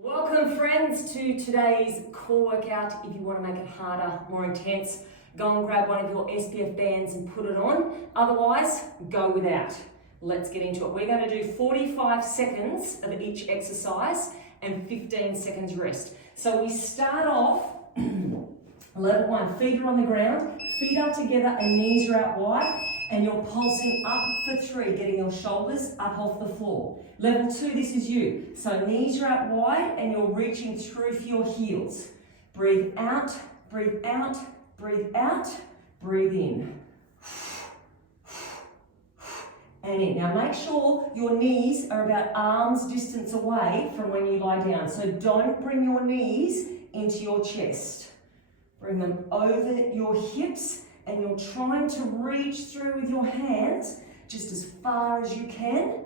Welcome friends to today's core workout. If you want to make it harder, more intense, go and grab one of your SBF bands and put it on. Otherwise, go without. Let's get into it. We're going to do 45 seconds of each exercise and 15 seconds rest. So we start off, level one, feet are on the ground, feet are together and knees are out wide, and you're pulsing up for 3, getting your shoulders up off the floor. Level 2, this is you. So knees are out wide and you're reaching through for your heels. Breathe out, breathe out, breathe out, breathe in. And in. Now make sure your knees are about arm's distance away from when you lie down. So don't bring your knees into your chest. Bring them over your hips, and you're trying to reach through with your hands just as far as you can.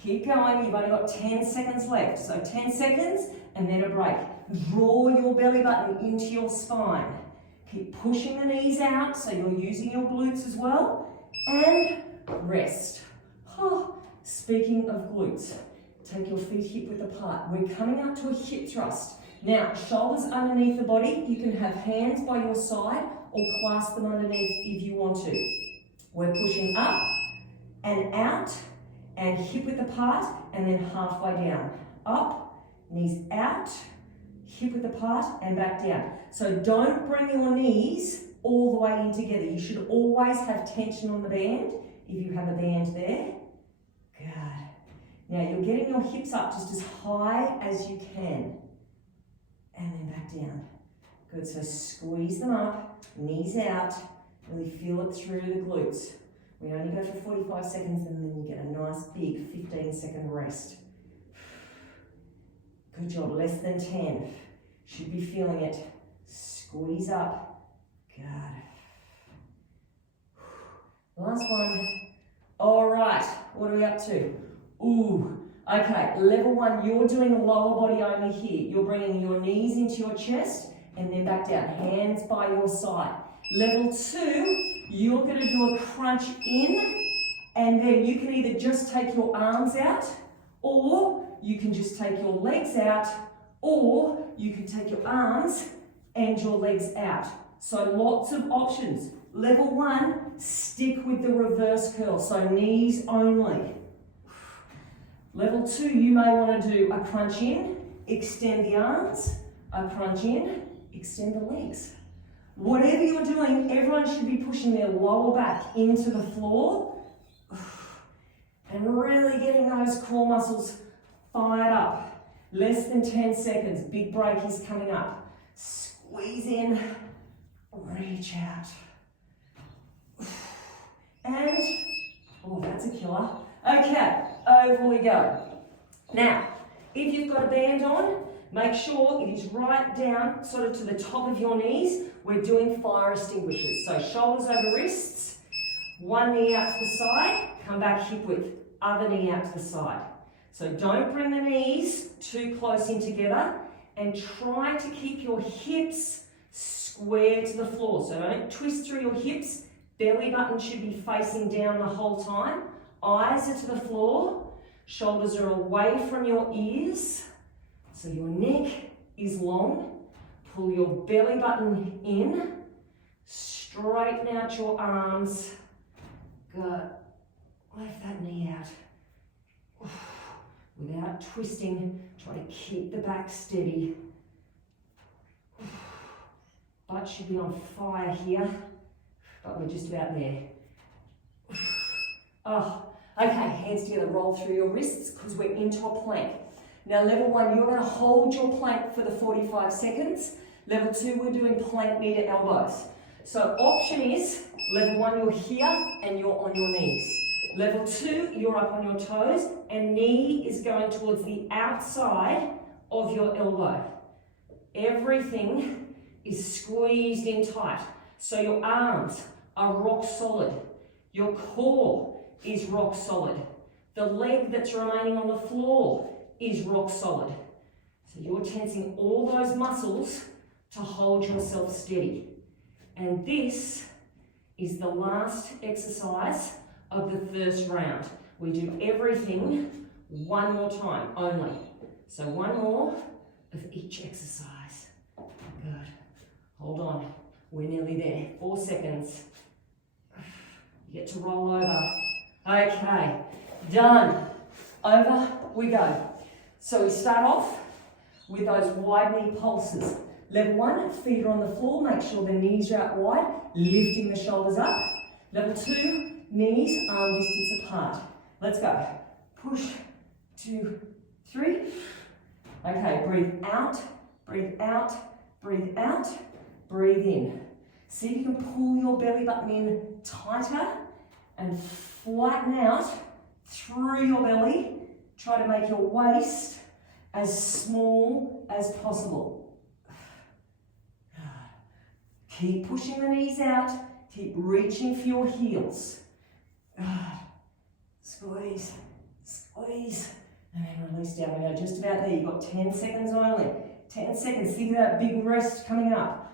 Keep going, you've only got 10 seconds left. So 10 seconds and then a break. Draw your belly button into your spine. Keep pushing the knees out so you're using your glutes as well. And rest. Speaking of glutes, take your feet hip width apart. We're coming up to a hip thrust. Now, shoulders underneath the body. You can have hands by your side or clasp them underneath if you want to. We're pushing up and out and hip width apart and then halfway down. Up, knees out, hip width apart and back down. So don't bring your knees all the way in together. You should always have tension on the band if you have a band there. Good. Now you're getting your hips up just as high as you can. And then back down. Good, so squeeze them up, knees out, really feel it through the glutes. We only go for 45 seconds and then you get a nice big 15-second rest. Good job, less than 10. Should be feeling it. Squeeze up. Good. Last one. All right, what are we up to? Okay, level 1, you're doing lower body only here. You're bringing your knees into your chest and then back down, hands by your side. Level 2, you're going to do a crunch in, and then you can either just take your arms out, or you can just take your legs out, or you can take your arms and your legs out. So lots of options. Level 1, stick with the reverse curl, so knees only. Level 2, you may want to do a crunch in, extend the arms, a crunch in, extend the legs. Whatever you're doing, everyone should be pushing their lower back into the floor and really getting those core muscles fired up. Less than 10 seconds, big break is coming up. Squeeze in, reach out. And, that's a killer. Okay, over we go. Now, if you've got a band on, make sure it is right down, sort of to the top of your knees. We're doing fire extinguishers. So shoulders over wrists, one knee out to the side, come back hip width, other knee out to the side. So don't bring the knees too close in together, and try to keep your hips square to the floor. So don't twist through your hips. Belly button should be facing down the whole time. Eyes are to the floor. Shoulders are away from your ears. So your neck is long. Pull your belly button in. Straighten out your arms. Good. Lift that knee out. Without twisting, try to keep the back steady. Butt should be on fire here, but we're just about there. Okay, hands together, roll through your wrists because we're into a plank. Now level 1, you're going to hold your plank for the 45 seconds. Level 2, we're doing plank knee to elbows. So option is, level 1, you're here and you're on your knees. Level 2, you're up on your toes and knee is going towards the outside of your elbow. Everything is squeezed in tight. So your arms are rock solid. Your core is rock solid. The leg that's remaining on the floor is rock solid. So you're tensing all those muscles to hold yourself steady. And this is the last exercise of the first round. We do everything one more time only. So one more of each exercise. Good. Hold on. We're nearly there. 4 seconds. You get to roll over. Okay. Done. Over we go. So we start off with those wide knee pulses. Level 1, feet are on the floor. Make sure the knees are out wide, lifting the shoulders up. Level 2, knees arm distance apart. Let's go. Push, 2, 3. Okay, breathe out, breathe out, breathe out, breathe in. See if you can pull your belly button in tighter and flatten out through your belly. Try to make your waist as small as possible. Keep pushing the knees out. Keep reaching for your heels. Squeeze, squeeze, and then release down. We go just about there. You've got 10 seconds only. 10 seconds. Think of that big rest coming up.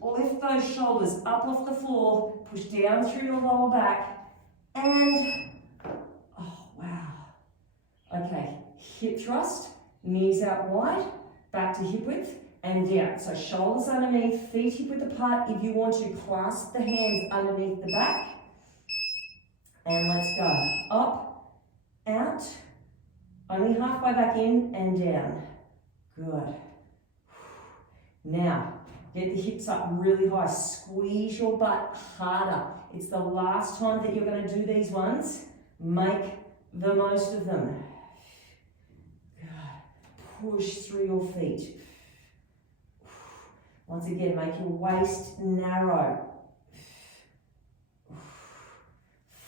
Lift those shoulders up off the floor. Push down through your lower back. And, oh, wow. Okay, hip thrust, knees out wide, back to hip width, and down. So shoulders underneath, feet hip width apart. If you want to, clasp the hands underneath the back. And let's go. Up, out, only halfway back in and down. Good. Now, get the hips up really high. Squeeze your butt harder. It's the last time that you're going to do these ones. Make the most of them. Good. Push through your feet. Once again, make your waist narrow.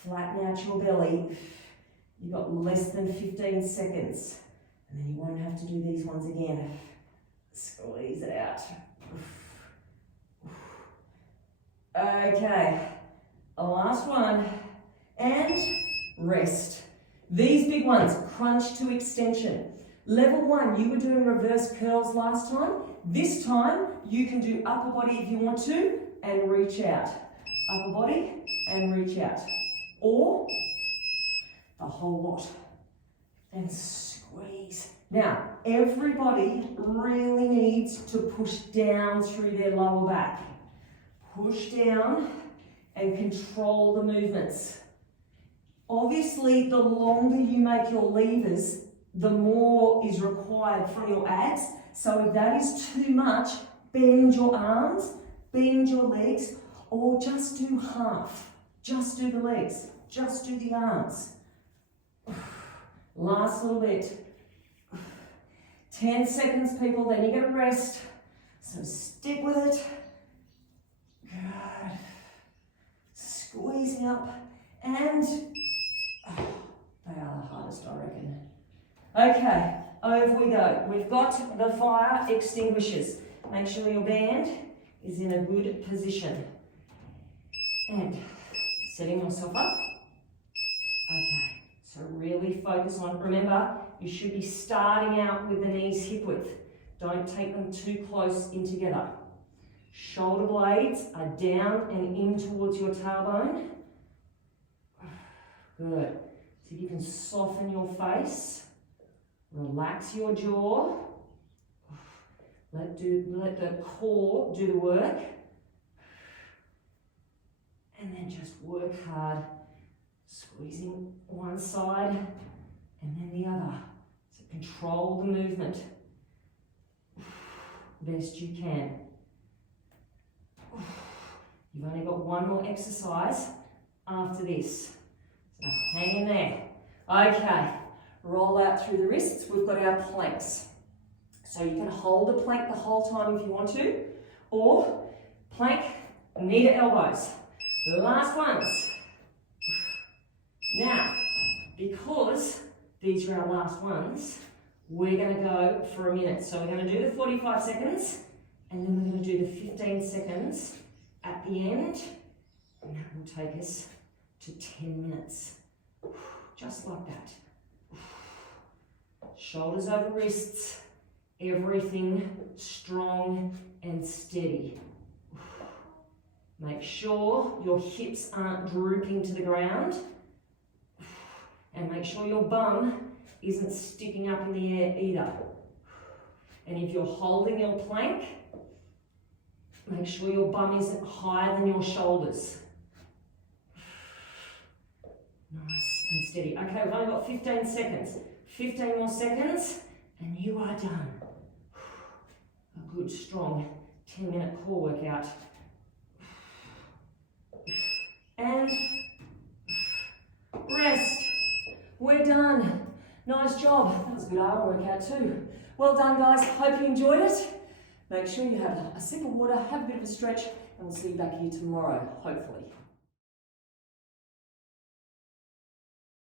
Flatten out your belly. You've got less than 15 seconds. And then you won't have to do these ones again. Squeeze it out. Okay, the last one. And rest. These big ones, crunch to extension. Level 1, you were doing reverse curls last time. This time, you can do upper body if you want to, and reach out. Upper body and reach out. Or the whole lot. And squeeze. Now, everybody really needs to push down through their lower back. Push down and control the movements. Obviously, the longer you make your levers, the more is required from your abs. So if that is too much, bend your arms, bend your legs, or just do half. Just do the legs, just do the arms. Last little bit. 10 seconds, people, then you're going to rest. So stick with it. Good. Squeezing up, and they are the hardest, I reckon. Okay, over we go. We've got the fire extinguishers. Make sure your band is in a good position. And setting yourself up. Okay, so really focus on, remember, you should be starting out with the knees hip width. Don't take them too close in together. Shoulder blades are down and in towards your tailbone. Good. See if you can soften your face. Relax your jaw. Let the core do the work. And then just work hard, squeezing one side and then the other. So control the movement best you can. You've only got one more exercise after this. So hang in there. Okay, roll out through the wrists. We've got our planks. So you can hold the plank the whole time if you want to, or plank, knee to elbows. The last ones. Now, because these are our last ones, we're going to go for a minute. So we're going to do the 45 seconds, and then we're going to do the 15 seconds at the end, and that will take us to 10 minutes. Just like that. Shoulders over wrists, everything strong and steady. Make sure your hips aren't drooping to the ground, and make sure your bum isn't sticking up in the air either. And if you're holding your plank, make sure your bum isn't higher than your shoulders. Nice and steady. Okay, we've only got 15 seconds. 15 more seconds and you are done. A good strong 10-minute core workout. And rest. We're done. Nice job. That was a good arm workout too. Well done, guys. Hope you enjoyed it. Make sure you have a sip of water, have a bit of a stretch, and we'll see you back here tomorrow, hopefully.